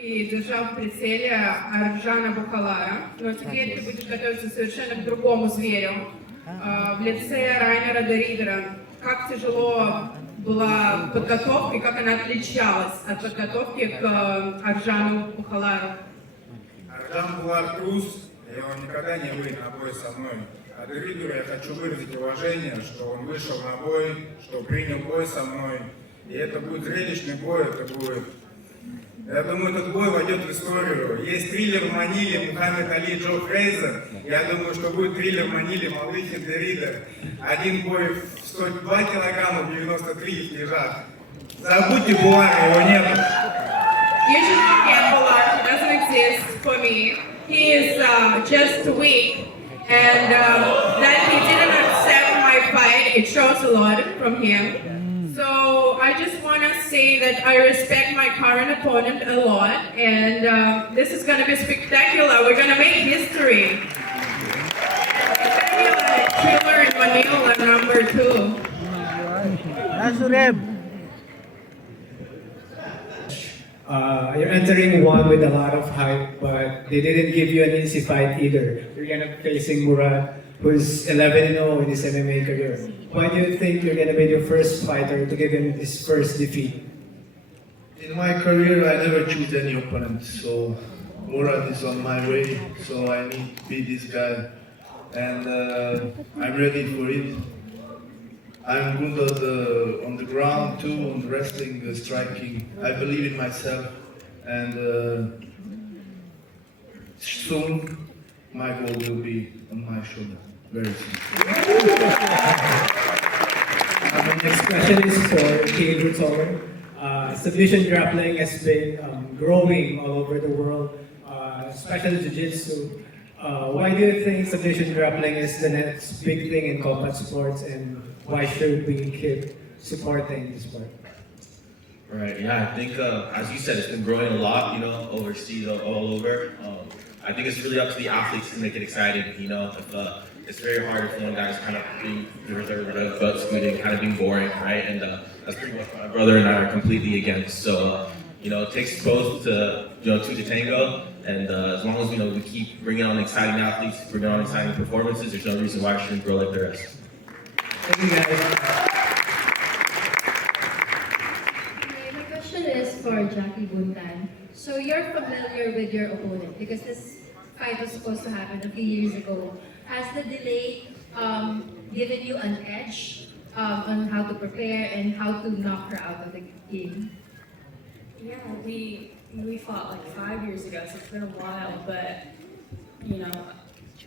И держал в прицеле Арджана Бухалара, но теперь ты будешь готовиться совершенно к другому зверю, в лице Райнера Ридера. Как тяжело была подготовка и как она отличалась от подготовки к Арджану Бухалару? Арджан Бухалар трус, и он никогда не выйдет на бой со мной. А Ридеру я хочу выразить уважение, что он вышел на бой, что принял бой со мной. И это будет зрелищный бой, это будет... Я думаю, этот бой войдет в историю. Есть триллер в Маниле, Мухаммед Али, Джо Фрейзер. Я думаю, что будет триллер в Маниле, Малыхин, Ридер. Один бой в 102 килограмма, в 93 их лежат. Забудьте Буара, его нету. You should forget Bular. He doesn't exist for me. He is just weak. And that he didn't accept my fight, it shows a lot from him. So I just want to say that I respect my current opponent a lot, and this is going to be spectacular. We're going to make history. It's going to be like Killer in Manila #2. You're entering one with a lot of hype, but they didn't give you an easy fight either. You're gonna be facing Murat, who's 11-0 in his MMA career. Why do you think you're gonna be your first fighter to give him his first defeat? In my career, I never choose any opponent, so Murat is on my way, so I need to beat this guy, and I'm ready for it. I'm good on the ground too, on wrestling, striking. I believe in myself, and soon my goal will be on my shoulder. Very soon. My next question is for Kay Rutor. Submission grappling has been growing all over the world, especially Jiu-Jitsu. Why do you think submission grappling is the next big thing in combat sports, and why should we keep supporting the sport? Right, yeah, I think, as you said, it's been growing a lot, overseas, all over. I think it's really up to the athletes to make it exciting, if, it's very hard if one guy's kind of being reserved, but scooting, kind of being boring, right? And that's pretty much what my brother and I are completely against. So, it takes both to, two to tango, and as long as, we keep bringing on exciting athletes, bringing on exciting performances, there's no reason why it shouldn't grow like the rest. Thank you, guys. Okay, my question is for Jackie Buntan. So you're familiar with your opponent because this fight was supposed to happen a few years ago. Has the delay given you an edge on how to prepare and how to knock her out of the game? Yeah, we fought like 5 years ago, so it's been a while, but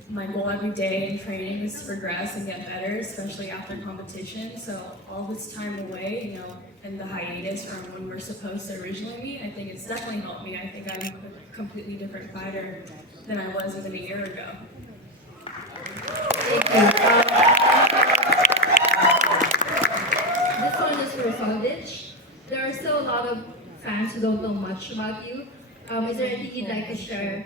my goal every day in training is to progress and get better, especially after competition. So all this time away, and the hiatus from when we're supposed to originally meet, I think it's definitely helped me. I think I'm a completely different fighter than I was even a year ago. Thank you. This one is for Soldich. There are still a lot of fans who don't know much about you. Is there anything you'd like to share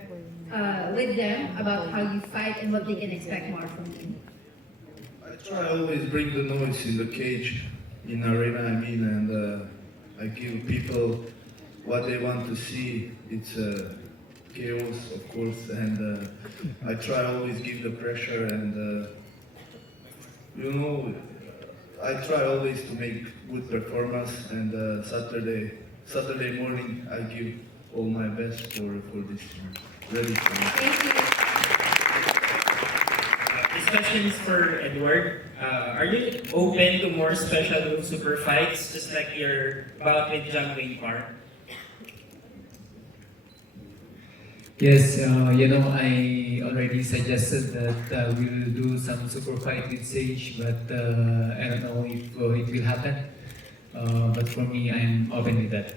with them about how you fight and what they can expect more from you? I try always bring the noise in the cage, in arena and I give people what they want to see. It's chaos, of course, and I try always give the pressure and I try always to make good performance, and Saturday morning I give all my best for this really fun. Thank you. This question is for Edward. Are you open to more special super fights, just like your bout with Jang Park? Yes, I already suggested that we will do some super fight with Sage, but I don't know if it will happen. But for me, I'm open with that.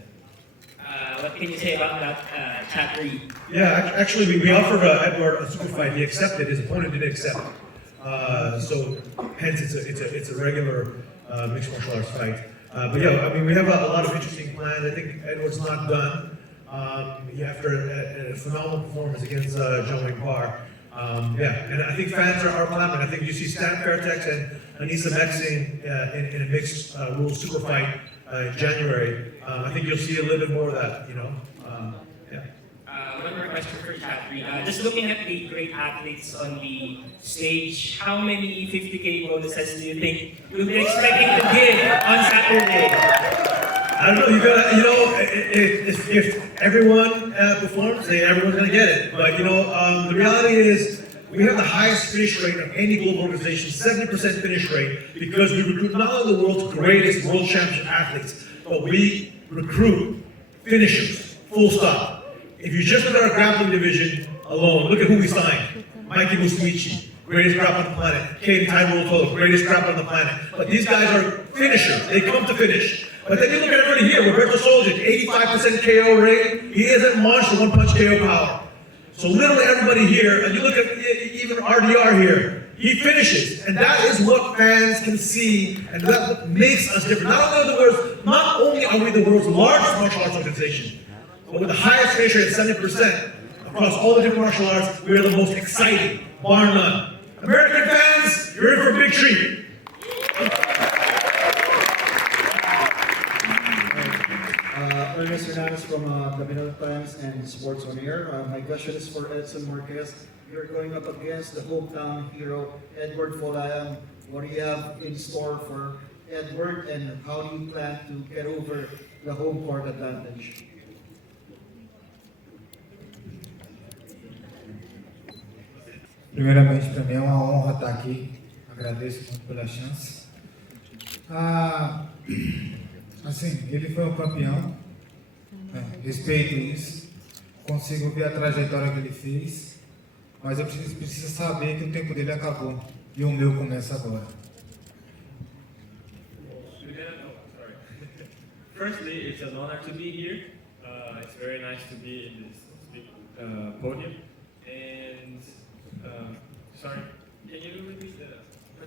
What can you say about that, chat read? Yeah, actually, we offered Edward a super fight. He accepted. His opponent didn't accept. So hence it's a regular mixed martial arts fight. But yeah, we have a lot of interesting plans. I think Edward's not done. After a phenomenal performance against John Wayne Parr. And I think fans are clamoring. I think you see Stan Fairtex and Anissa Mexing in a mixed rules super fight in January. I think you'll see a little bit more of that, Yeah. question for Jackie. Just looking at the great athletes on the stage, how many 50K bonuses do you think you'll be expecting to give on Saturday? I don't know. You gotta, you know, if everyone performs, then everyone's gonna get it. But you know, the reality is, we have the highest finish rate of any global organization, 70% finish rate, because we recruit not only the world's greatest world championship athletes, but we recruit finishers. Full stop. If you just look at our grappling division alone, look at who we signed. Mikey Musumeci, greatest grappler on the planet. Katie Tyrell, greatest grappler on the planet. But these guys are finishers. They come to finish. But then you look at everybody here. Roberto Soldic, 85% KO rate. He isn't monster one-punch KO power. So literally everybody here, and you look at even RDR here, he finishes. And that is what fans can see, and that's what makes us different. Not only are we the world's largest martial arts organization, but with the highest finish rate of 70% across all the different martial arts, we are the most exciting, bar none. American fans, you're in for a big treat. Ernest Hernandez from the Manila Times and Sports On Air. My question is for Edson Marquez. You're going up against the hometown hero, Edward Folayan. What do you have in store for Edward, and how do you plan to get over the home court advantage? Primeiramente, para mim é uma honra estar aqui. Agradeço muito pela chance. Assim, ele foi um campeão. Respeito isso. Consigo ver a trajetória que ele fez. Mas eu preciso saber que o tempo dele acabou. E o meu começa agora. Firstly, it's an honor to be here. It's very nice to be in this big podium. And sorry, can you repeat por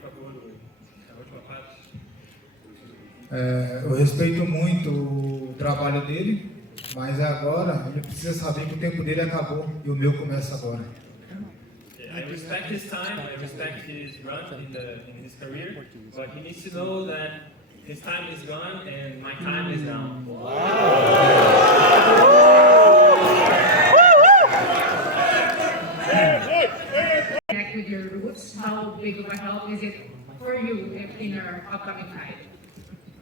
favor, a última parte? Eu respeito muito o trabalho dele, mas agora ele precisa saber que o tempo dele acabou e o meu começa agora. I respect his time, I respect his run in his career, but he needs to know that his time is gone and my time is now. Connect with your roots. How big of a help is it for you in your upcoming fight?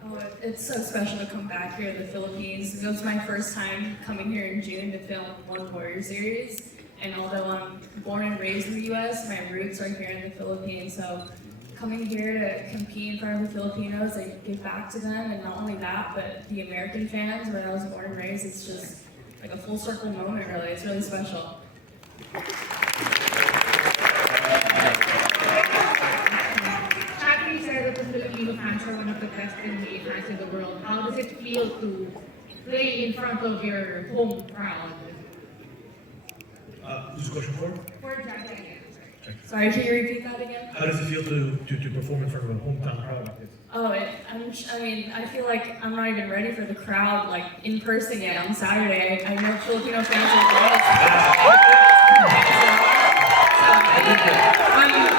Oh, it's so special to come back here to the Philippines. It was my first time coming here in June to film One Warrior series. And although I'm born and raised in the U.S., my roots are here in the Philippines. So coming here to compete in front of the Filipinos and give back to them, and not only that, but the American fans where I was born and raised, it's just like a full circle moment, really. It's really special. Jackie said that the Filipino fans are one of the best NBA fans in the world. How does it feel to play in front of your home crowd? Who's the question for? For Jackie again. Sorry, can you repeat that again? How does it feel to perform in front of a hometown crowd like this? Oh, I feel like I'm not even ready for the crowd, like, in person yet on Saturday. I know Filipino fans are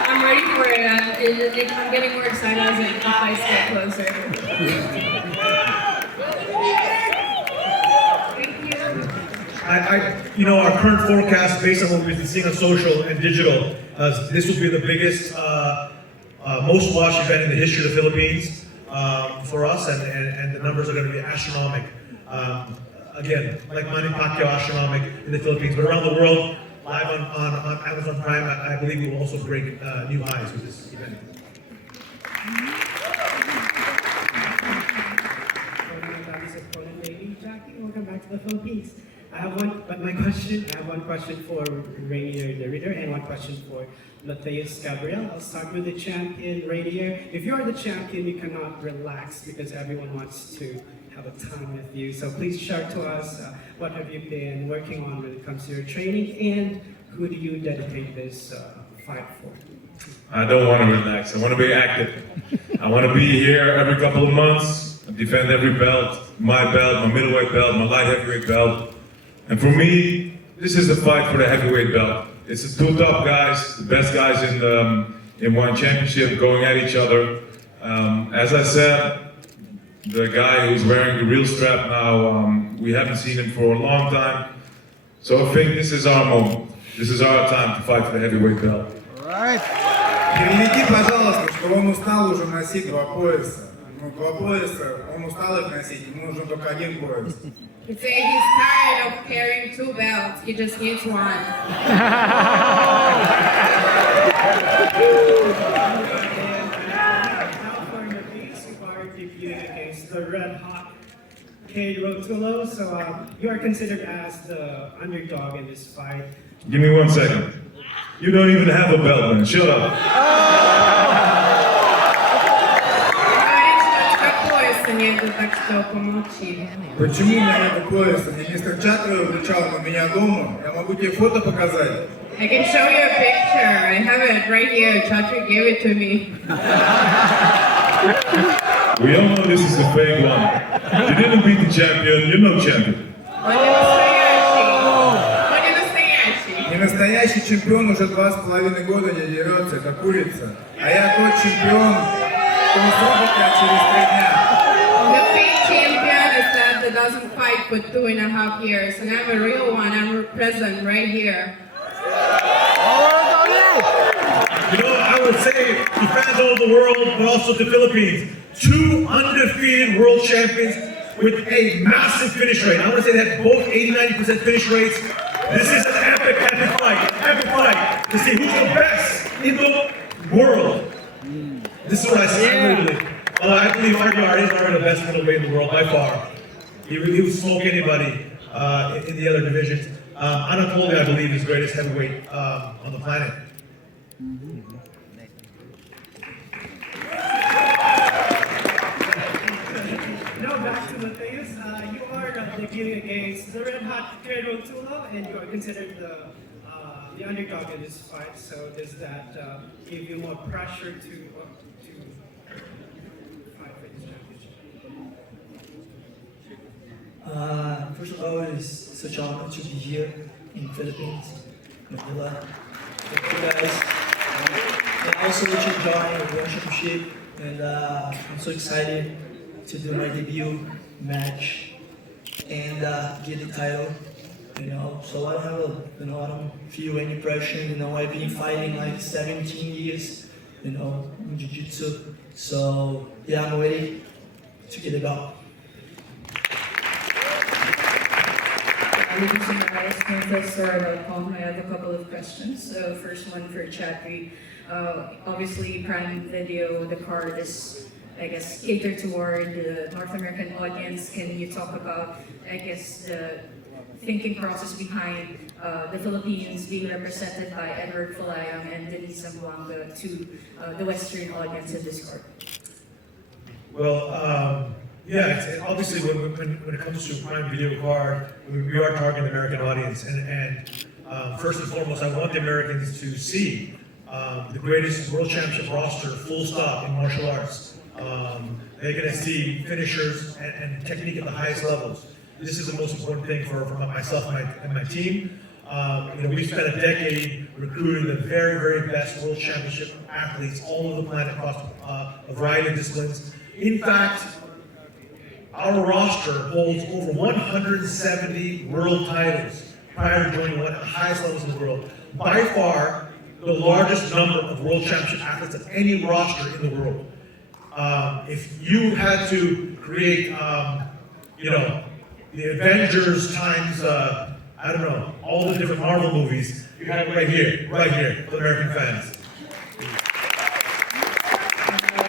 I'm ready for it. I'm getting more excited as the fights get closer. Our current forecast, based on what we've been seeing on social and digital, this will be the biggest, most watched event in the history of the Philippines for us, and the numbers are going to be astronomical. Again, like Manny Pacquiao, astronomical in the Philippines, but around the world, live on Amazon Prime, I believe we will also break new highs with this event. Jackie, welcome back to the Philippines. I have one question for Reinier the Reader and one question for Matthias Gabriel. I'll start with the champion, Reinier. If you're the champion, you cannot relax because everyone wants to have a time with you. So please share to us what have you been working on when it comes to your training, and who do you dedicate this fight for? I don't want to relax. I want to be active. I want to be here every couple of months, defend every belt, my middleweight belt, my light heavyweight belt. And for me, this is a fight for the heavyweight belt. It's the two top guys, the best guys in one championship, going at each other. As I said, the guy who's wearing the real strap now, we haven't seen him for a long time. So I think this is our moment. This is our time to fight for the heavyweight belt. Переведи, пожалуйста, что он устал уже носить два пояса. Ну, два пояса, он устал их носить, ему нужен только один пояс. He said he's tired of carrying 2 belts. He just needs one. California Beast, you are debuting against the Red Hot Rotulo. So you are considered as the underdog in this fight. Give me 1 second. You don't even have a belt, man. Shut up. Так что помолчи. Почему у меня нет пояса? Мне мистер Чатро вручал на меня дома. Я могу тебе фото показать. I can show you a picture. I have it right here. Chatri gave it to me. We all know this is a fake one. You didn't beat the champion. You're no champion. Он не настоящий. Он не настоящий. Не настоящий чемпион уже 2,5 года не дерется, это курица. А я тот чемпион, кто услышит тебя через 3 дня. The fake champion is that doesn't fight for 2.5 years, and I'm a real one. I'm present right here. You know, I would say to fans all over the world, but also to Philippines, 2 undefeated world champions with a massive finish rate. I want to say that both 80-90% finish rates. This is an epic fight to see who's the best in the world. This is what I say. I believe Reinier is already the best middleweight in the world by far. He would smoke anybody in the other divisions. Anatoly, I believe, is the greatest heavyweight on the planet. Now back to Mateus. You are debuting against the Red Hot Rotulo, and you are considered the underdog in this fight. So does that give you more pressure to fight for this championship? First of all, it's such an honor to be here in Philippines, Manila. Thank you guys. And also to join the World Championship, and I'm so excited to do my debut match and get the title. You know, so I don't have I don't feel any pressure. You know, I've been fighting like 17 years, you know, in Jiu-Jitsu. So yeah, I'm ready to get it out. I have a couple of questions. So first one for Chatri. Obviously, Prime Video, the card is, I guess, catered toward the North American audience. Can you talk about, I guess, the thinking process behind the Philippines being represented by Edward Folayang and Denise Zamboanga to the Western audience in this card? Well, yeah, obviously when it comes to Prime Video card, we are targeting the American audience, and first and foremost, I want the Americans to see the greatest world championship roster, full stop, in martial arts. They're going to see finishers and technique at the highest levels. This is the most important thing for myself and my team. You know, we spent a decade recruiting the very, very best world championship athletes all over the planet across a variety of disciplines. In fact, our roster holds over 170 world titles prior to joining one of the highest levels in the world. By far, the largest number of world championship athletes of any roster in the world. If you had to create, you know, the Avengers times, I don't know, all the different Marvel movies, you have it right here for the American fans.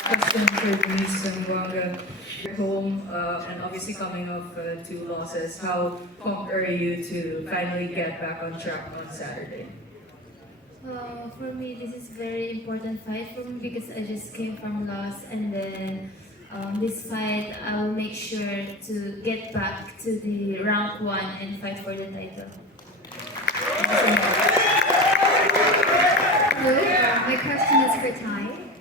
Question for Denise Zamboanga. You're home and obviously coming off 2 losses. How pumped are you to finally get back on track on Saturday? For me, this is very important fight for me because I just came from loss, and then this fight I'll make sure to get back to the rank 1 and fight for the title. Hello, my question is for Ty.